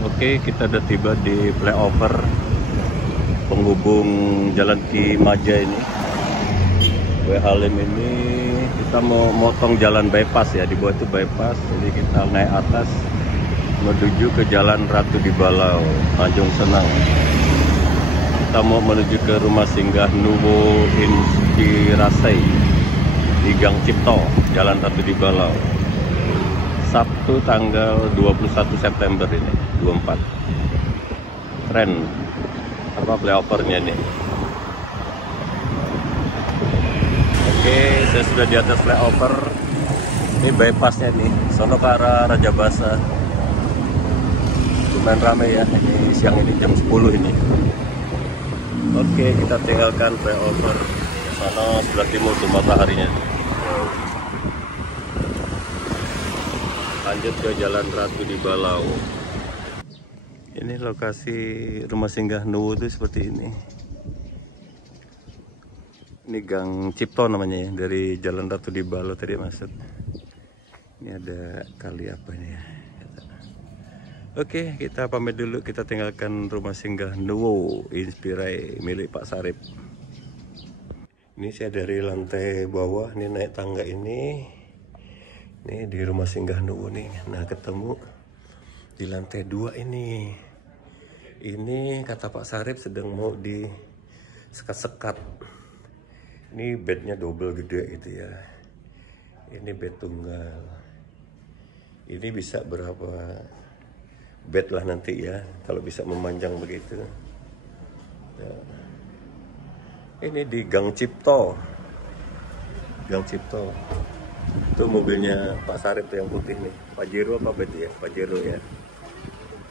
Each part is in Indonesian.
Oke, kita udah tiba di flyover penghubung Jalan Kimaja ini. Halim ini kita mau motong jalan bypass ya, dibuat itu bypass. Jadi kita naik atas menuju ke Jalan Ratu di Balau, Tanjung Senang. Kita mau menuju ke rumah singgah Nuwo Inspirasi di Gang Cipto, Jalan Ratu di Balau. Sabtu tanggal 21 September ini, 24. Keren apa flyovernya nih. Oke, saya sudah di atas flyover. Ini bypassnya nih, sono ke arah Raja Basa. Lumayan rame ya, ini siang ini jam 10 ini. Oke, kita tinggalkan flyover. Sana sebelah timur tuh mataharinya. Lanjut ke Jalan Ratu di Balau. Ini lokasi rumah singgah Nuwo itu seperti ini. Ini Gang Cipto namanya ya, dari Jalan Ratu di Balau tadi masuk. Ini ada kali apa ini ya. Oke, kita pamit dulu, kita tinggalkan rumah singgah Nuwo Inspirasi milik Pak Sarip. Ini saya dari lantai bawah, ini naik tangga ini. Ini di rumah singgah Nuwo nih. Nah, ketemu di lantai 2 ini. Ini kata Pak Sarip sedang mau di sekat-sekat. Ini bednya double gede gitu ya. Ini bed tunggal. Ini bisa berapa bed lah nanti ya, kalau bisa memanjang begitu. Ya. Ini di Gang Cipto. Gang Cipto. Itu mobilnya Pak Sarip tuh yang putih nih. Pajero apa berarti ya? Pajero ya.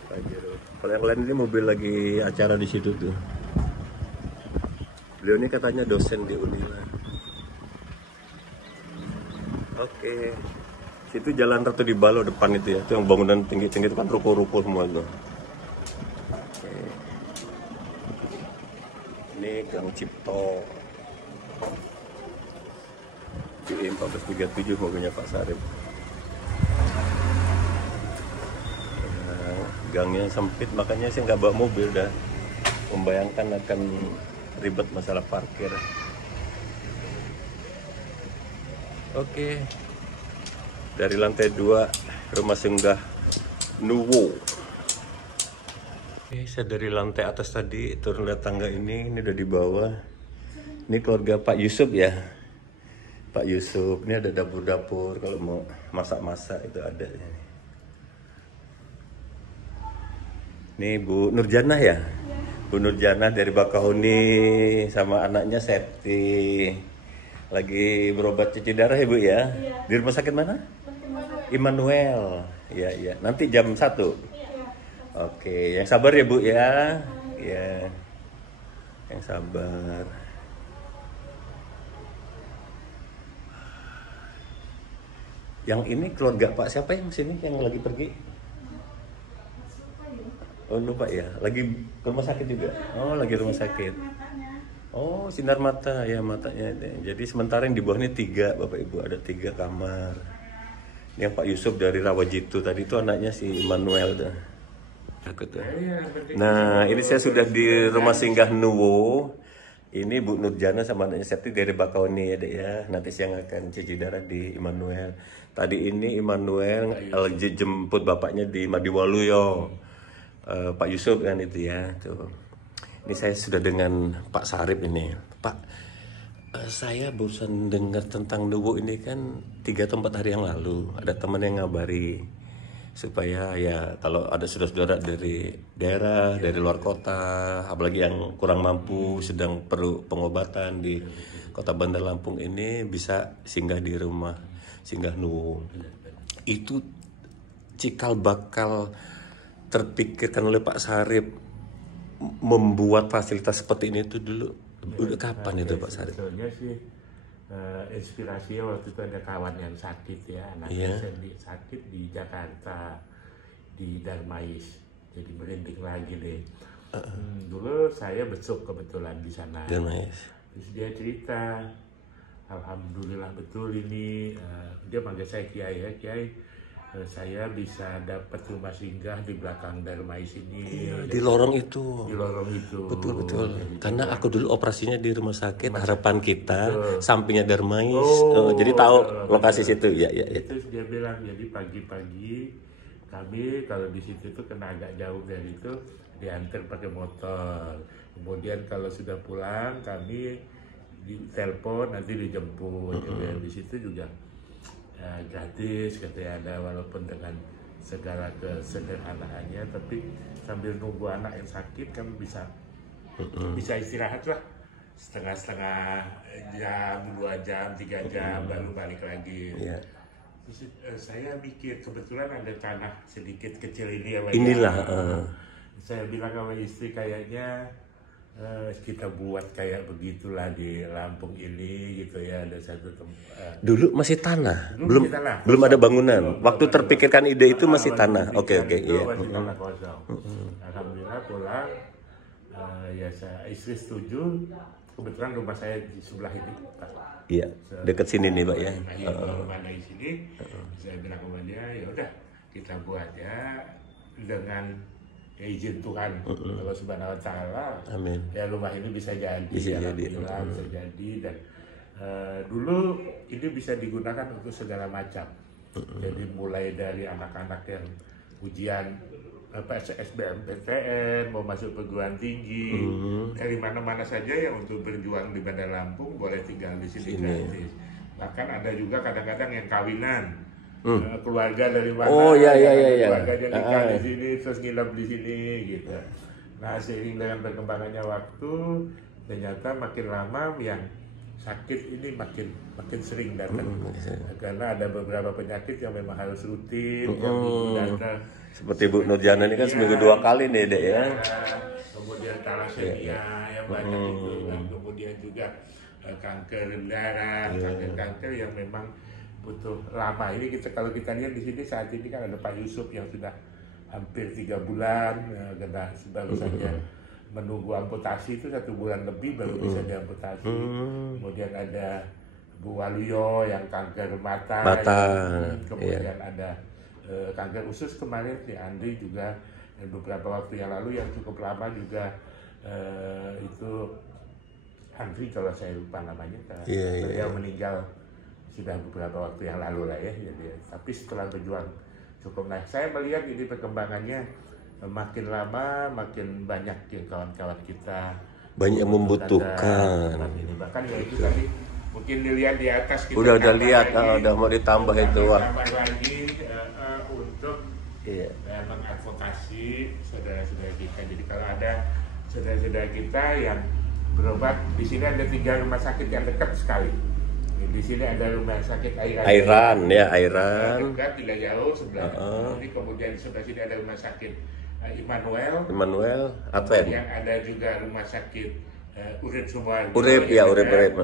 Pajero. Kalau yang lain ini mobil lagi acara di situ tuh. Beliau ini katanya dosen di Unila. Oke. Situ Jalan Ratu di Balau depan itu ya. Itu yang bangunan tinggi-tinggi itu kan ruko-ruko semua tuh. Oke. Ini Gang Cipto. PE 1437 mobilnya Pak Sarip. Nah, gangnya sempit, makanya saya nggak bawa mobil dah. Membayangkan akan ribet masalah parkir. Oke. Dari lantai 2 rumah singgah Nuwo. Oke, saya dari lantai atas tadi turun lihat tangga ini udah di bawah. Ini keluarga Pak Yusuf ya. Pak Yusuf, ini ada dapur-dapur kalau mau masak-masak itu ada. Ini Bu Nurjana ya? Bu Nurjana dari Bakahuni sama anaknya Septi. Lagi berobat cuci darah ya Bu ya? Iya. Di rumah sakit mana? Immanuel. Iya, iya. Nanti jam 1. Oke, yang sabar ya Bu ya. Iya. Yang sabar. Yang ini keluarga Pak siapa yang sini yang lagi pergi? Oh lupa ya, lagi ke rumah sakit juga. Oh lagi rumah sakit. Oh sinar mata ya matanya. Jadi sementara yang di bawah ini 3 Bapak Ibu, ada 3 kamar. Yang Pak Yusuf dari Rawajitu tadi itu anaknya si Immanuel dah. Nah ini saya sudah di rumah singgah Nuwo. Ini Bu Nurjana sama anaknya Septi dari Bakahuni ya Dek ya. Nanti siang akan cuci darah di Immanuel. Tadi ini Immanuel LG jemput bapaknya di Madiwaluyo. Pak Yusuf kan itu ya. Tuh. Ini saya sudah dengan Pak Sarip ini. Pak, saya barusan dengar tentang Nuwo ini kan 3 atau 4 hari yang lalu. Ada teman yang ngabari supaya ya kalau ada saudara-saudara dari daerah, dari luar kota, apalagi yang kurang mampu, sedang perlu pengobatan di Kota Bandar Lampung ini bisa singgah di rumah singgah Nuwo. Itu cikal bakal terpikirkan oleh Pak Sarip membuat fasilitas seperti ini itu dulu. Udah kapan itu Pak Sarip? Sebetulnya sih inspirasinya waktu itu ada kawan yang sakit ya, anaknya sakit di Jakarta, di Darmais, jadi merinding lagi deh. Dulu saya besuk kebetulan di sana. Darmais. Terus dia cerita, alhamdulillah betul ini, dia panggil saya Kiai ya, Kiai saya bisa dapat rumah singgah di belakang Darmais ini. Di lorong itu. Di lorong itu. Betul. Karena aku dulu operasinya di rumah sakit Harapan Kita, sampingnya Darmais. Jadi tahu lokasi situ. Ya. Itu dia bilang, jadi pagi-pagi kami kalau di situ tuh kena agak jauh dari itu diantar pakai motor. Kemudian kalau sudah pulang kami ditelepon nanti dijemput. Di situ juga gratis katanya ada, walaupun dengan segala kesederhanaannya, tapi sambil nunggu anak yang sakit kan bisa istirahat lah setengah jam, 2 jam, 3 jam baru balik lagi. Saya mikir kebetulan ada tanah sedikit kecil ini ya Pak. Inilah. Saya bilang sama istri kayaknya kita buat kayak begitulah di Lampung ini gitu ya, ada satu tempat. Dulu masih tanah, belum ada bangunan. Waktu terpikirkan ide itu masih tanah. Oke. Iya. Masih tanah kosong. Alhamdulillah pulang, ya istri setuju. Kebetulan rumah saya di sebelah ini. Iya, dekat sini nih Pak ya. Rumah dari sini, saya bilang sama dia, ya udah kita buat ya dengan izin Tuhan, kalau Subhanahu wa Ta'ala. Amin. Ya rumah ini bisa jadi, bisa jadi. Dan dulu ini bisa digunakan untuk segala macam. Jadi mulai dari anak-anak yang ujian SBMPTN, mau masuk perguruan tinggi, dari mana-mana saja yang untuk berjuang di Bandar Lampung boleh tinggal di sini gratis. Bahkan ada juga kadang-kadang yang kawinan. Keluarga dari mana? Keluarganya nikah di sini terus nginep di sini gitu. Nah, seiring dengan berkembangannya waktu, ternyata makin lama yang sakit ini makin sering datang. Karena ada beberapa penyakit yang memang harus rutin yang datang. Seperti Bu Nurjana ini kan seminggu 2 kali nih Dek ya. Kemudian thalassemia yang banyak itu, dan kemudian juga kanker darah, kanker yang memang butuh lama. Ini kalau kita lihat di sini saat ini kan ada Pak Yusuf yang sudah hampir 3 bulan karena baru saja menunggu amputasi, itu 1 bulan lebih baru bisa diamputasi. Kemudian ada Bu Waluyo yang kanker mata. Kemudian ada kanker usus kemarin si Andri juga, dan beberapa waktu yang lalu yang cukup lama juga itu Andri kalau saya lupa namanya, beliau meninggal sudah beberapa waktu yang lalu lah ya. Jadi, tapi setelah berjuang cukup naik, saya melihat ini perkembangannya makin lama makin banyak yang kawan-kawan kita banyak yang membutuhkan. Bahkan ya itu tadi mungkin dilihat di atas kita udah lihat udah mau ditambah itu lagi untuk mengadvokasi saudara-saudara kita. Jadi kalau ada saudara-saudara kita yang berobat, di sini ada 3 rumah sakit yang dekat sekali. Di sini ada rumah sakit Airan. Dekat, tidak jauh sebelah. Ini kemudian di sebelah sini ada rumah sakit Immanuel Advent. Yang ada juga rumah sakit Urip Sumoharjo. Urip.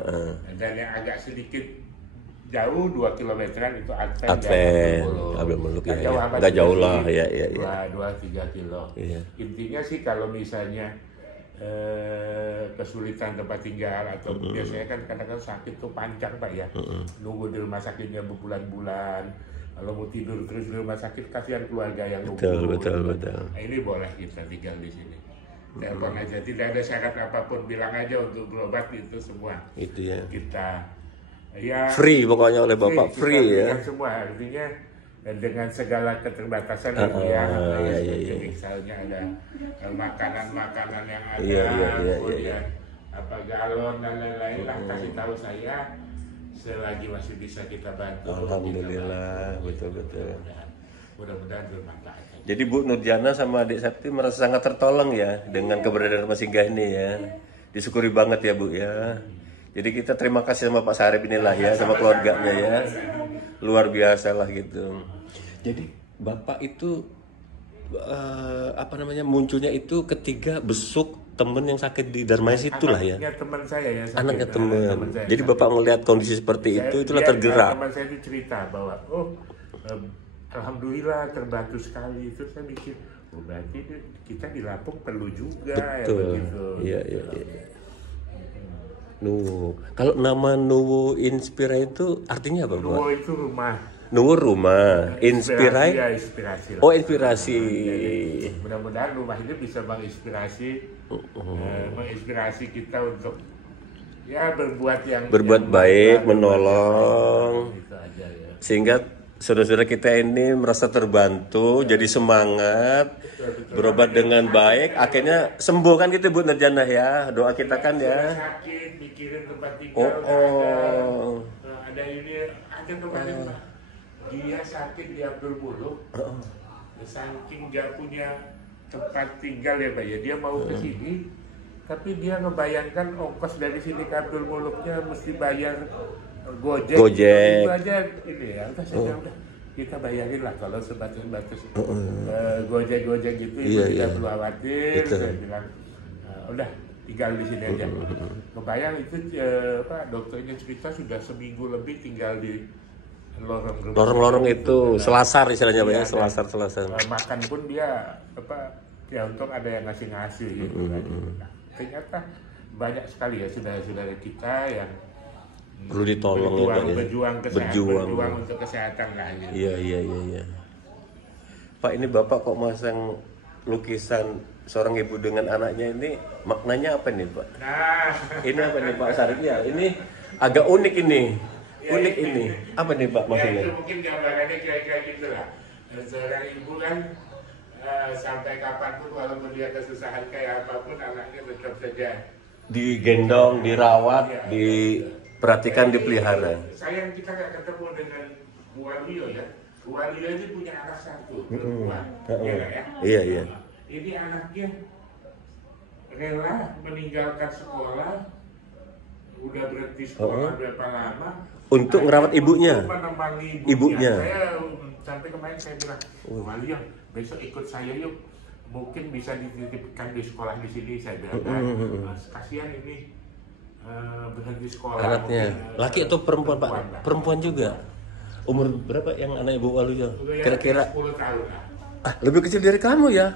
Dan yang agak sedikit jauh 2 kilometeran itu Advent. Abdul Muluk ya. Enggak jauh lah ya. 2-3 kilo. Intinya sih kalau misalnya kesulitan tempat tinggal atau biasanya kan kadang-kadang sakit tuh panjang Pak ya, nunggu di rumah sakitnya berbulan-bulan. Kalau mau tidur terus di rumah sakit, kasihan keluarga yang nunggu. Betul. Nah, ini boleh kita tinggal di sini. Telepon aja, tidak ada syarat apapun, bilang aja untuk berobat itu semua. Itu ya. Kita ya free pokoknya oleh Bapak, free ya. Semua artinya dengan segala keterbatasan misalnya ada makanan yang ada, kemudian apa galon dan lain-lain lah, kasih tahu saya selagi masih bisa kita bantu. Alhamdulillah, betul. Mudah-mudahan bermanfaat. Jadi Bu Nurjana sama Adik Septi merasa sangat tertolong ya dengan keberadaan rumah singgah ini ya. Disyukuri banget ya Bu ya. Jadi kita terima kasih sama Pak Sarip inilah ya, sama keluarganya ya. Luar biasa lah gitu. Jadi Bapak itu munculnya itu ketika besuk temen yang sakit di Darmais itulah ya. Anaknya teman saya ya. Anaknya teman. Jadi Bapak melihat kondisi seperti itulah tergerak. Teman saya itu cerita bahwa alhamdulillah terbantu sekali. Itu saya mikir, berarti kita di Lampung perlu juga. Betul. Ya begitu. Iya. Nuwu. Kalau nama Nuwu Inspira itu artinya apa, Pak? Nuwu itu rumah. Nuwur rumah, inspirasi lah. Oh, inspirasi. Mudah-mudahan rumah ini bisa menginspirasi kita untuk ya berbuat baik, menolong. Itu aja ya. Sehingga saudara-saudara kita ini merasa terbantu, jadi semangat, berobat dengan baik, akhirnya sembuh kan gitu Bu Nurjanah ya. Doa kita kan ya. Sakit, mikirin tempat tinggal, ada ini, ada kemarin dia sakit di Abdul Muluk, saking gak punya tempat tinggal ya Pak ya, dia mau ke sini, tapi dia ngebayangkan ongkos dari sini ke Abdul Muluknya mesti bayar Gojek. Itu aja ini ya, udah kita bayarin lah kalau sebatas Gojek gitu, kita perlu khawatir. Saya bilang udah tinggal di sini aja. Kebayang itu dokternya cerita sudah seminggu lebih tinggal di lorong-lorong itu, selasar istilahnya Pak ya, selasar. Makan pun dia ya untuk ada yang ngasih gitu kan. Nah, ternyata banyak sekali ya saudara-saudara kita yang perlu ditolong berjuang untuk kesehatan lah gitu. Iya. Pak, ini Bapak kok masang lukisan seorang ibu dengan anaknya ini, maknanya apa nih Pak? Nah, ini apa nih Pak Sarip ya? Ini agak unik ini. Ini apa nih Pak maksudnya? Ya, itu mungkin gambarannya kira-kira gitu lah. Seorang ibu kan sampai kapanpun walaupun dia kesusahan kayak apapun, anaknya tetap saja digendong, dirawat, diperhatikan, dipelihara. Sayang kita nggak ketemu dengan Bu Waluyo ya. Bu Waluyo ini punya anak satu perempuan, ya? Iya. Ini anaknya rela meninggalkan sekolah, udah berhenti sekolah berapa lama untuk ngerawat ibunya. Menemani ibunya. Saya sampai kemarin saya bilang, Waluyo besok ikut saya yuk, mungkin bisa dititipkan di sekolah di sini. Saya bilang kasihan ini berhenti sekolah. Anaknya laki atau perempuan Pak? Perempuan juga. Umur berapa yang anak Ibu Waluyo? Kira-kira 10 tahun. Lebih kecil dari kamu ya?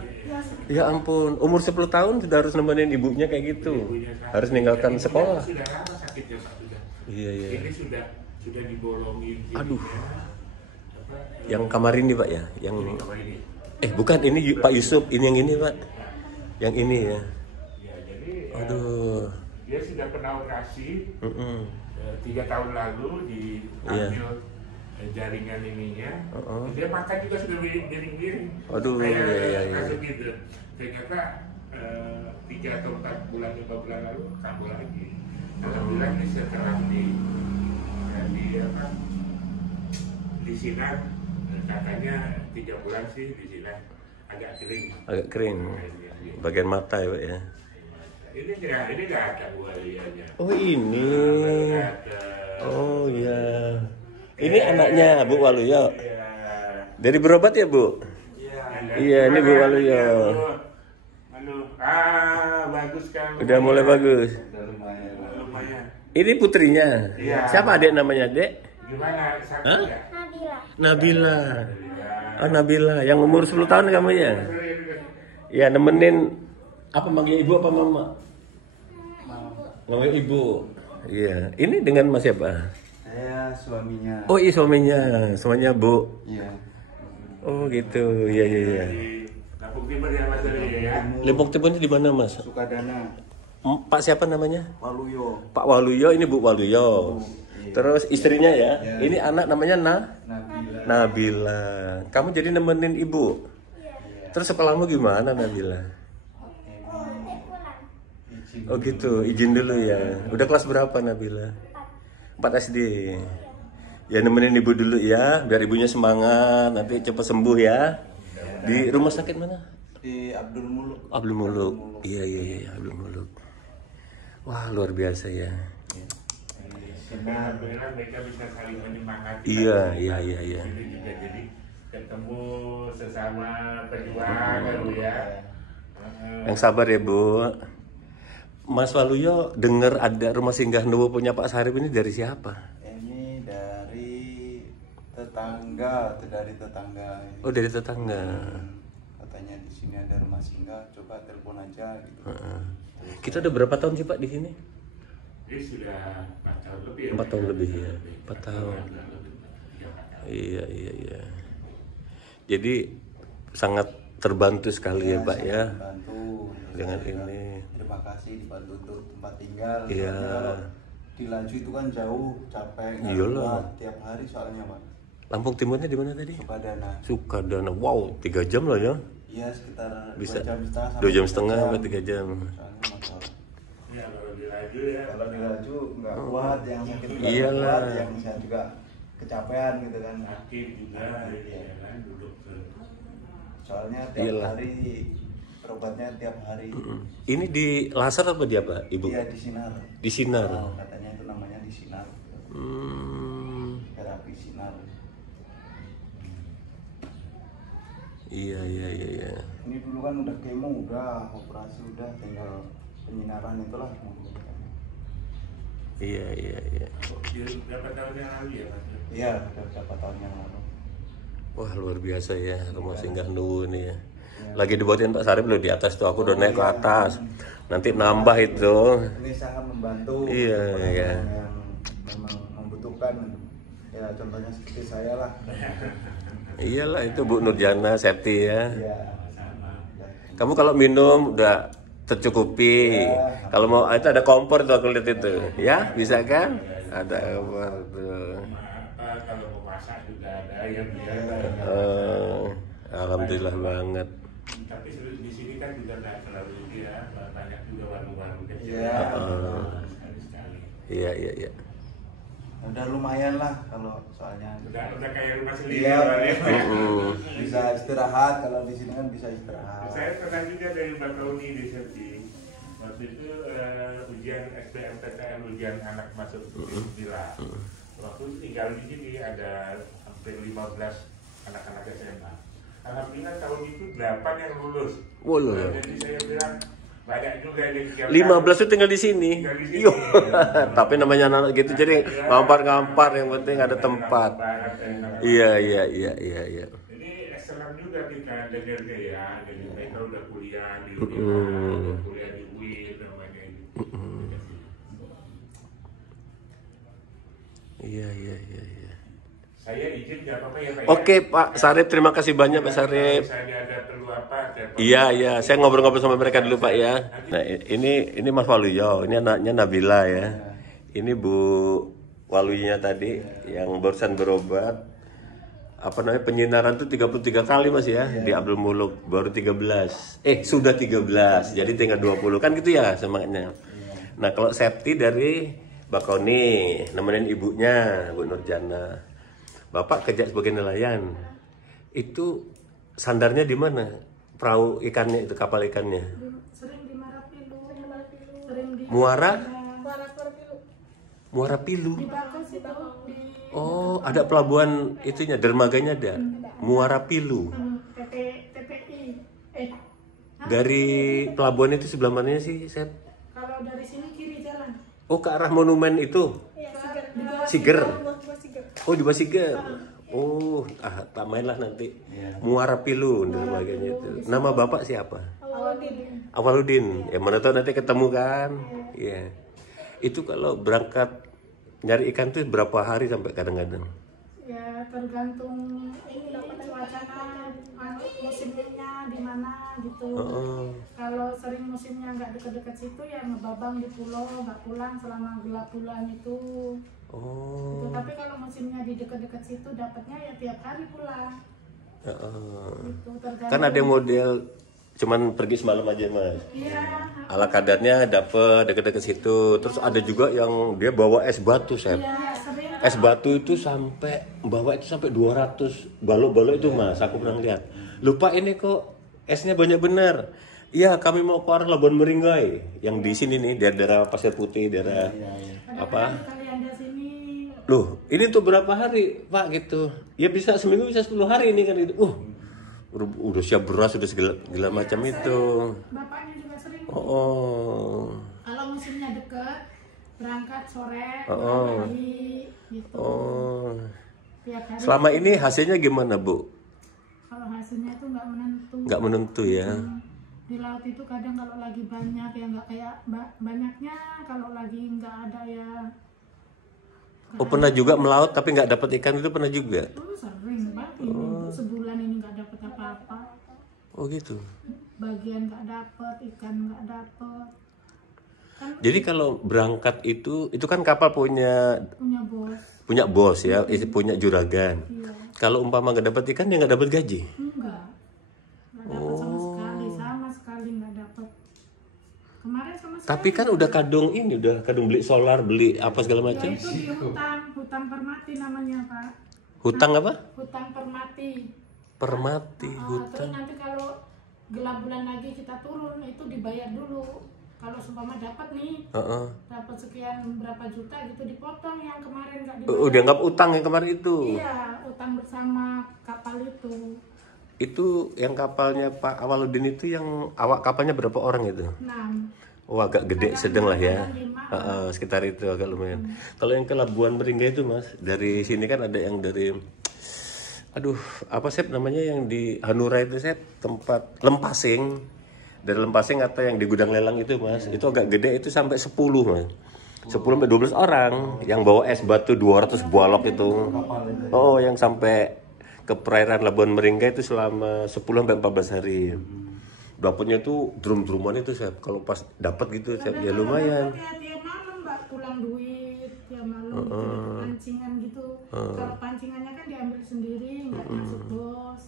Ya ampun, umur 10 tahun sudah harus nemenin ibunya kayak gitu. Harus ninggalkan sekolah. Sudah lama sakitnya Pak. Iya. Ini sudah dibolongin. Aduh. Yang kamar ini Pak ya? Yang ini. Bukan, ini Pak Yusuf, ini yang ini Pak. Yang ini ya. Ya, jadi aduh. Dia sudah pernah operasi 3 tahun lalu diambil jaringan ininya. Dia makan juga sudah miring-miring. Aduh, kayak gitu. Ternyata 3 atau 4 bulan, 5 bulan lalu kambuh lagi. Alhamdulillah ini setelah di sinar, katanya 3 bulan sih di sinar agak kering. Bagian mata ya Pak ya. Ini nggak ada buayanya. Oh ini. Oh iya. Ini anaknya Bu Waluyo. Dari berobat ya Bu? Iya, ini Bu Waluyo. Bagus kan. Udah mulai bagus. Lumayan. Ini putrinya. Iya. Siapa adik namanya, Dek? Gimana? Hah? Nabila. Nabila. Yang umur 10 tahun kamu ya? Ya, nemenin apa, manggil ibu apa mama? Manggil ibu. Iya. Ini dengan Mas siapa? Saya suaminya. Oh, iya suaminya Bu. Iya. Oh, gitu. Iya. Lampung Timur ya Mas ya. Lombok Timur ini di mana, Mas? Sukadana. Pak siapa namanya? Waluyo. Pak Waluyo, ini Bu Waluyo. Iya. Terus istrinya ya. Iya. Ini anak namanya Nabila. Nabila. Kamu jadi nemenin ibu. Iya. Terus sekolahmu gimana, Nabila? Oh gitu, izin dulu ya. Udah kelas berapa, Nabila? 4 SD. Ya nemenin ibu dulu ya, biar ibunya semangat, nanti cepat sembuh ya. Di rumah sakit mana? Di Abdul Muluk. Abdul Muluk. Iya, Abdul Muluk. Wah, luar biasa ya. Alhamdulillah mereka bisa saling menyemangati. Iya. Ini juga jadi ketemu sesama pejuang ya. Yang sabar ya, Bu. Mas Waluyo dengar ada rumah singgah Nuwo punya Pak Sarip ini dari siapa? Ini dari tetangga. Oh, dari tetangga. Katanya di sini ada rumah singgah, coba telepon aja gitu. Kita udah berapa tahun sih Pak di sini? Ini sudah 4 tahun lebih. 4 tahun lebih ya. 4 tahun. Iya, iya, iya. Jadi sangat terbantu sekali ya, Pak ya. Bantu Dengan ini. terima kasih dibantu untuk tempat tinggal. Iya. Soalnya kalau di Laju itu kan jauh, capek, nggak Iyalah. kuat tiap hari soalnya Pak. Lampung Timurnya di mana tadi? Sukadana. Sukadana. Wow, 3 jam lah ya. Iya sekitar Bisa 2 jam 2 jam setengah setengah sampai sampai 3 jam. Soalnya motor. Ya kalau di Laju ya. Kalau di Laju nggak kuat, yang sakit juga nggak Iyalah. kuat, yang sehat juga kecapean gitu kan. Sakit juga, ya kan, duduk terus. Soalnya tiap Iyalah. hari berobatnya tiap hari. Ini di laser apa dia, Pak? Ibu? Iya di sinar. Di sinar. Oh, katanya itu namanya di sinar. Terapi sinar. Iya, iya, iya, iya. Ini dulu kan udah kemo, udah operasi, udah tinggal penyinaran itulah. Iya, iya, iya. Berapa tahun yang lalu ya Mas? Iya, udah berapa tahun yang lalu. Wah, luar biasa ya rumah singgah Nuwu ini ya. Lagi dibuatin Pak Sarip loh di atas tuh, aku udah naik ke atas. Nanti nambah itu. Ini sangat membantu Iya, orang-orang iya. yang memang membutuhkan. Ya contohnya seperti saya lah. Iyalah itu Bu Nurjana Septi ya. Iya. Kamu kalau minum udah tercukupi. Kalau mau itu ada kompor tuh aku lihat itu. Ya, bisa kan? Ada kompor tuh. Apa kalau mau masak juga ada yang biasa. Alhamdulillah banget. Tapi di sini kan juga nggak terlalu ya, banyak juga warung-warung kecil. Iya. Sekali-sekali. Iya, iya, iya. Udah lumayan lah kalau soalnya. Udah kayak rumah sendiri. Iya. ya. Bisa istirahat, kalau di sini kan bisa istirahat. Saya pernah juga dari Bakauni di Serti. Waktu itu ujian SBMPTN, ujian anak masuk Bila. Waktu itu tinggal di sini ada hampir 15 anak-anak SMA. Alhamdulillah tahun itu 8 yang lulus. Walah. Jadi saya bilang banyak juga yang tinggal. 15 itu tinggal di sini. Tinggal di sini. Yo. Tapi namanya anak gitu jadi ngampar-ngampar yang penting ada tempat. Iya, iya, iya, iya, iya. Jadi senang juga kita dengar ya, jadi mereka udah kuliah di udah kuliah di UIN namanya itu. Iya, iya, iya, iya. Saya izin nggak apa-apa ya Pak. Oke Pak Sarip, terima kasih banyak Pak Sarip. Misalnya ada perlu apa? Iya, iya, saya ngobrol-ngobrol sama mereka dulu Pak ya. Nah ini Mas Waluyo, ini anaknya Nabila ya. Ini Bu Waluyonya tadi yang barusan berobat. Apa namanya penyinaran tuh 33 kali Mas ya di Abdul Muluk, baru 13. Sudah 13, jadi tinggal 20 kan gitu ya semangatnya. Nah kalau Septi dari Bakauni nemenin ibunya Bu Nurjana. Bapak kerja sebagai nelayan. Itu sandarnya di mana? Perahu ikannya itu, kapal ikannya. Sering di Marapilu, sering di Muara? Pilu. Muara Pilu. Di Bakas itu di Oh, ada pelabuhan itunya, dermaganya ada. Muara Pilu. TPI. Dari pelabuhan itu sebelah mananya sih, Sep? Kalau dari sini kiri jalan. Oh, ke arah monumen itu. Di bawah Siger. Siger. Oh, di bawah Siger. Oh, tak mainlah nanti. Muara Pilu dermaganya itu. Nama Bapak siapa? Awaludin. Awaludin. Ya mana tahu nanti ketemu kan. Iya. Itu kalau berangkat nyari ikan tuh berapa hari sampai kadang-kadang? Ya tergantung ini cuacanya, musimnya di mana gitu. Kalau sering musimnya nggak deket-deket situ ya ngebabang di pulau, nggak pulang selama 2 bulan itu. Gitu. Tapi kalau musimnya di deket-deket situ dapatnya ya tiap hari pulang. Gitu, tergantung. Kan ada model cuman pergi semalam aja Mas. Iya. Ala kadarnya dapet deket-deket situ. Terus ada juga yang dia bawa es batu, Sep. Iya, sering. Es batu itu sampai bawa itu sampai 200 balok-balok itu Mas, aku pernah lihat. Lupa ini kok esnya banyak bener. Iya, kami mau ke arah Labuan Meringgai yang di sini nih, daerah Pasir Putih, daerah apa? Kalian di sini. Loh, ini untuk berapa hari, Pak gitu? Ya bisa seminggu, bisa 10 hari ini kan gitu. Udah siap beras, udah segala macam itu. Bapaknya juga sering. Oh. Kalau musimnya deket, berangkat sore, Oh. pagi, gitu. Oh. Tiap hari. Selama ini hasilnya gimana, Bu? Kalau hasilnya itu nggak menentu. Nggak menentu ya. Di laut itu kadang kalau lagi banyak ya nggak kayak banyaknya, kalau lagi nggak ada ya Oh pernah juga melaut tapi nggak dapat ikan itu pernah juga? Sering Pak, ini sebulan ini nggak dapat apa-apa. Oh gitu. Bagian nggak dapat, ikan nggak dapat. Kan Jadi kalau berangkat itu kan kapal punya punya bos. ya, punya juragan. Iya. Kalau umpama nggak dapat ikan dia nggak dapat gaji. Enggak dapat sama sekali nggak dapat. Kemarin sama sekali. Tapi kan udah kadung beli solar, beli apa segala Ya, macam. itu di hutan Permati namanya Pak. Hutang apa? Hutan Permati. Permati, Terus hutang. nanti kalau gelap bulan lagi kita turun itu dibayar dulu. Kalau seumpama dapat nih, dapat sekian berapa juta gitu dipotong, yang kemarin nggak dibayar. Udah nggak utang yang kemarin itu. Iya, utang bersama kapal itu. Itu yang kapalnya Pak Awaludin itu yang awak kapalnya berapa orang itu? 6. Oh agak gede sedang lah ya. Kadang 5. Sekitar itu agak lumayan. Kalau yang ke Labuan Meringga itu Mas, dari sini kan ada yang dari apa Sep namanya yang di Hanura itu Sep, tempat Lempasing. Dari Lempasing atau yang di Gudang Lelang itu Mas, itu agak gede itu sampai 10 Mas. 10 sampai 12 orang yang bawa es batu 200 balok itu. Oh, yang sampai ke perairan Labuan Meringga itu selama 10 sampai 14 hari. Dapatnya itu drum-druman itu Sep. Kalau pas dapat gitu Sep ya lumayan. Tiap malam Mbak pulang duit, tiap malam gitu, pancingan gitu. Kalau pancingannya kan diambil sendiri, nggak masuk bos.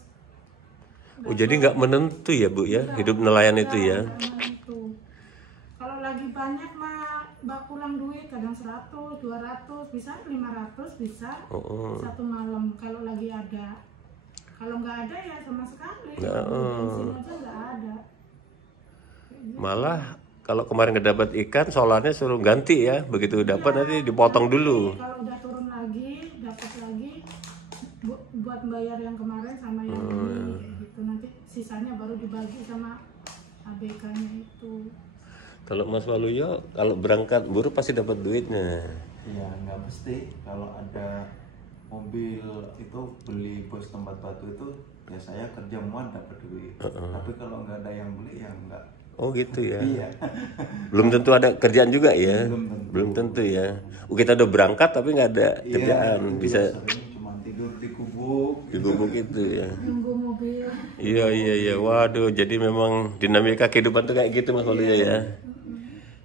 Oh jadi nggak menentu ya Bu ya hidup nelayan itu ya? Kalau lagi banyak mah Mbak pulang duit kadang 100, 200, bisa 500 bisa satu malam kalau lagi ada. Kalau nggak ada ya sama sekali. Bensin aja nggak ada. Malah kalau kemarin nggak dapat ikan, solarnya suruh ganti ya. Begitu dapat nanti dipotong dulu. Kalau udah turun lagi, dapat lagi buat bayar yang kemarin sama yang ini kayak gitu. Nanti sisanya baru dibagi sama ABK-nya itu. Kalau Mas Waluyo, kalau berangkat buruh pasti dapat duitnya. Iya, nggak mesti. Kalau ada mobil itu beli bos tempat batu itu, ya saya kerja muat dapat duit. Tapi kalau nggak ada yang beli ya nggak. Oh gitu ya. Iya. Belum tentu ada kerjaan juga ya. Belum tentu ya. Kita udah berangkat tapi nggak ada kerjaan. Bisa cuma tidur di gubuk. di gubuk itu ya. Nunggu mobil. Iya. Waduh, jadi memang dinamika kehidupan tuh kayak gitu Mas Waluyo ya.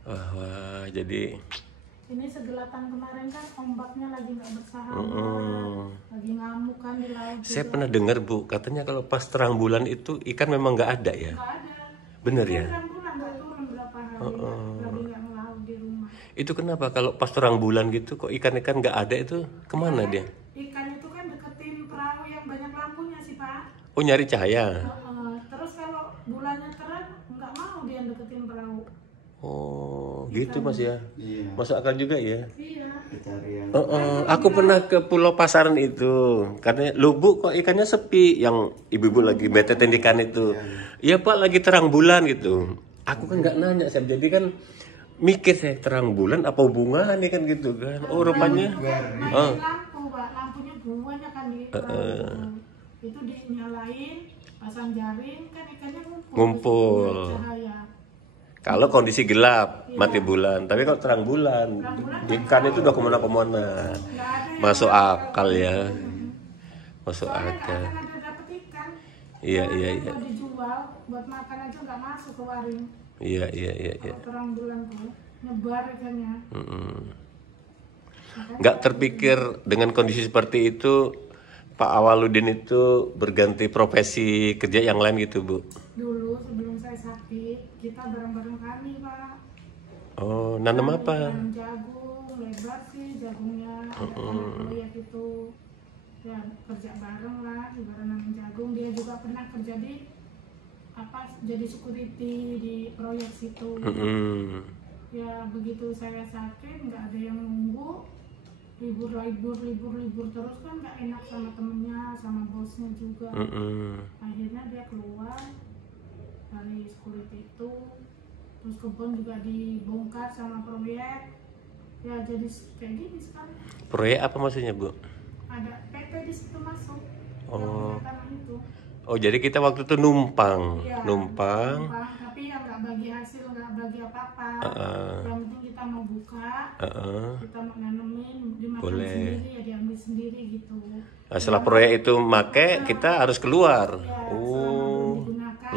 Wah, jadi ini segelatan kemarin kan ombaknya lagi nggak bersahabat, lagi ngamuk kan di laut. saya pernah dengar Bu, katanya kalau pas terang bulan itu ikan memang nggak ada ya? Nggak ada. Bener ya? Terang bulan nggak turun berapa hari, lagi nggak ngelaut di rumah. Itu kenapa kalau pas terang bulan gitu kok ikan-ikan nggak ada itu kemana dia? Ikan itu kan deketin perahu yang banyak lampunya sih Pak. Oh nyari cahaya? Terus kalau bulannya terang nggak mau dia deketin perahu. Oh gitu Mas ya? Iya. Masuk akal juga ya? Iya. Cari yang Aku pernah ke Pulau Pasaran itu, katanya Lubuk kok ikannya sepi, yang ibu-ibu lagi betetin ikan itu. Iya Pak lagi terang bulan gitu. Aku kan nggak nanya, saya jadi kan mikir saya terang bulan apa hubungannya kan gitu kan? Oh rupanya. Lampu Pak, lampunya banyak kan di perahu. Itu dinyalain, pasang jaring kan ikannya ngumpul. Cahaya. Kalau kondisi gelap, mati bulan. Tapi kalau terang bulan, ikan itu udah kemana-kemana. Masuk akal ya. Masuk akal. Akan ada dapet ikan. Iya. Kalau dijual, buat makan aja nggak masuk ke waring. Iya. Kalau terang bulan tuh, nyebar ikannya. Nggak terpikir dengan kondisi seperti itu, Pak Awaludin itu berganti profesi kerja yang lain gitu Bu? Dulu sebelum saya sakit, kita bareng-bareng kami Pak. Oh, nanam apa? Nanam jagung, lebar sih jagungnya, ada tanah proyek itu. Ya kerja bareng lah, bareng nanam jagung. Dia juga pernah kerja di jadi security di proyek situ. Ya begitu saya sakit, nggak ada yang nunggu. Libur terus kan nggak enak sama temennya, sama bosnya juga. Akhirnya dia keluar dari security itu, terus kebun juga dibongkar sama proyek. Ya jadi kayak gini sekarang. Proyek apa maksudnya Bu? Ada PT di situ masuk. Oh. Yang tanah itu. Oh jadi kita waktu itu numpang, Ya, numpang. tapi yang nggak bagi hasil, nggak bagi apa-apa. Yang penting kita mau buka, kita mau nanemin, dimakan sendiri ya diambil sendiri gitu. Nah, setelah proyek itu make, kita harus keluar. Ya, belum digunakan.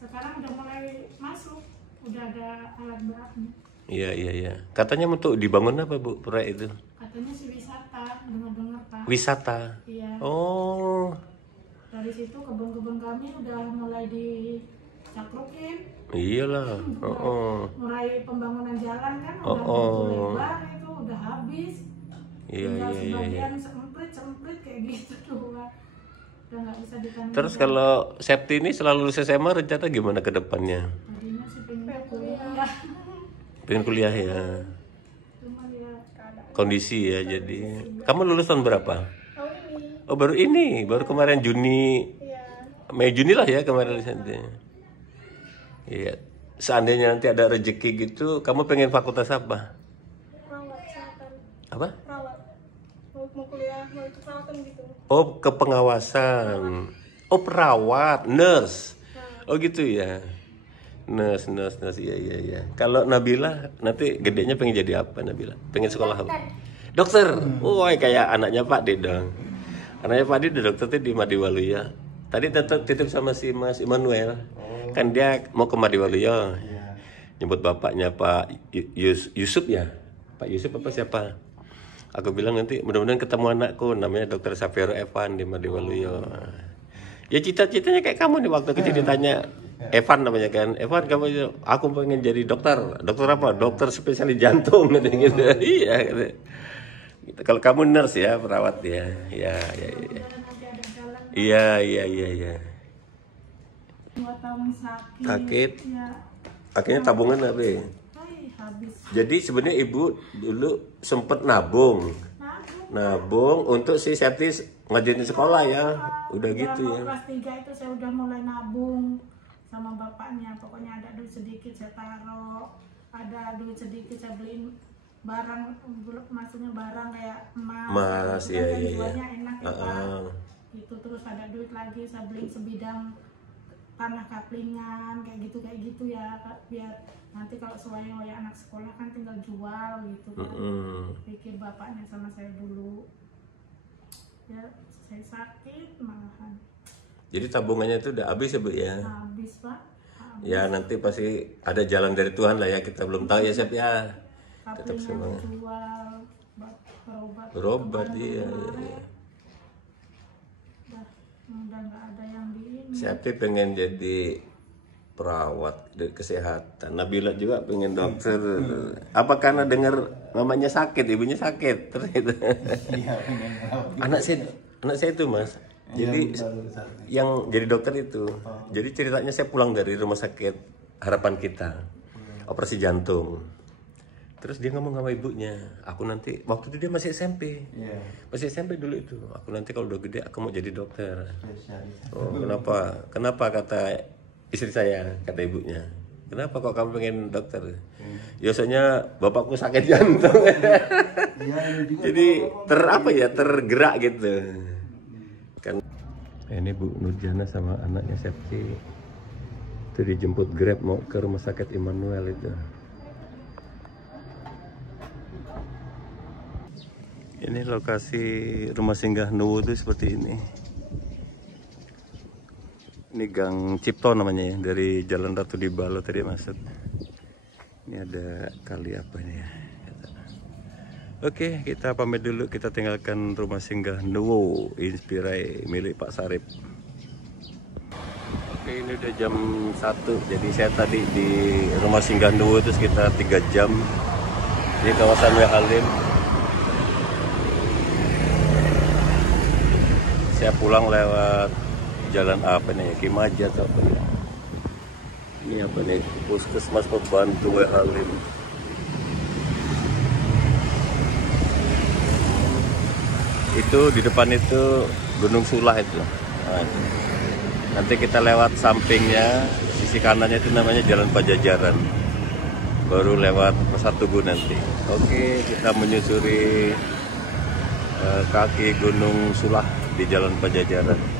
Sekarang udah mulai masuk, udah ada alat beratnya. Iya. Katanya untuk dibangun apa Bu proyek itu? Katanya sih wisata, dengar-dengar Pak. Wisata. Iya. Oh. Dari situ kebun-kebun kami udah mulai dicakrukin. Iyalah. Mulai pembangunan jalan kan udah lebar itu udah habis. Iya. Sebagian semprit kayak gitu doang. Udah nggak bisa ditanam. Terus kalau Septi ini selalu lulus SMA rencana gimana ke depannya? Tadinya sih pengen kuliah. Pengen kuliah ya. Cuma ya Kondisi ya jadi. Kamu lulus tahun berapa? Oh baru ini, baru kemarin Juni, Mei Juni lah ya kemarin lisensinya. Iya. Seandainya nanti ada rezeki gitu, kamu pengen fakultas apa? Perawat kesehatan. Apa? Perawat. Mau kuliah, mau ikut perawatan gitu. Oh ke pengawasan. Oh perawat, nurse. Oh gitu ya. Nurse, iya. Kalau Nabila nanti gedenya pengen jadi apa Nabila? Pengen sekolah apa? Dokter. Woi kayak anaknya Pak D dong. Anaknya Pak D udah dokter tuh di Madiwaluya. Tadi titip sama si Mas Immanuel. Kan dia mau ke Madiwaluya. Nyebut bapaknya Pak Yusuf ya. Pak Yusuf apa siapa? Aku bilang nanti mudah-mudahan ketemu anakku namanya Dokter Safero Evan di Madiwaluya. Ya cita-citanya kayak kamu nih waktu kecil ditanya Evan namanya kan. Evan kamu aku pengen jadi dokter. Dokter apa? Dokter spesialis jantung gitu. Iya gitu. Kalau kamu nurse ya, perawat ya. Iya. 2 tahun Sakit. Ya. Akhirnya tabungan apa? Habis. Jadi sebenarnya ibu dulu sempet nabung untuk si Septi ngajarin sekolah ya. Udah gitu ya. Kelas 3 itu saya udah mulai nabung sama bapaknya. Pokoknya ada duit sedikit saya taruh, ada duit sedikit saya beliin barang, maksudnya barang kayak emas, iya. jualnya enak ya Pak. Itu terus ada duit lagi saya beliin sebidang tanah kaplingan kayak gitu ya biar nanti kalau sewaya-waya anak sekolah kan tinggal jual gitu kan. Pikir bapaknya sama saya dulu ya, saya sakit malahan. Jadi tabungannya itu udah habis ya Bu ya? Habis Pak. Ya nanti pasti ada jalan dari Tuhan lah ya, kita belum tahu ya Sep ya. Tetap semangat. Berobat iya. Udah nggak ada yang di ini. Septi pengen jadi perawat kesehatan. Nabila juga pengen dokter. Apa karena dengar mamanya sakit, ibunya sakit terus itu. Iya, pengen anak saya itu Mas. Jadi yang jadi dokter itu. Jadi ceritanya saya pulang dari rumah sakit Harapan Kita, operasi jantung. Terus dia ngomong sama ibunya, aku nanti, waktu itu dia masih SMP. Masih SMP dulu itu. Aku nanti kalau udah gede aku mau jadi dokter. Oh, kenapa kata istri saya, kata ibunya. Kenapa kok kamu pengen dokter? Ya soalnya bapakku sakit jantung. Jadi tergerak gitu. Kan ini Bu Nurjana sama anaknya Septi itu dijemput Grab mau ke rumah sakit Immanuel itu. Ini lokasi rumah singgah Nuwu itu seperti ini. Ini Gang Cipto namanya ya, dari Jalan Ratu Dibalo tadi masuk. Ini ada kali apa ini ya. Oke, kita pamit dulu, kita tinggalkan rumah singgah Nuwu Inspirai milik Pak Sarip. Oke, ini udah jam 1. Jadi saya tadi di rumah singgah Nuwu itu sekitar 3 jam di kawasan Halim. Saya pulang lewat jalan apa nih? Kimaja atau apa nih? Ini apa nih? Puskesmas Pembantu Halim. Itu di depan itu Gunung Sulah itu. Nah, nanti kita lewat sampingnya, sisi kanannya itu namanya Jalan Pajajaran. Baru lewat Pasar Tugu nanti. Oke, kita menyusuri kaki Gunung Sulah di Jalan Pajajaran.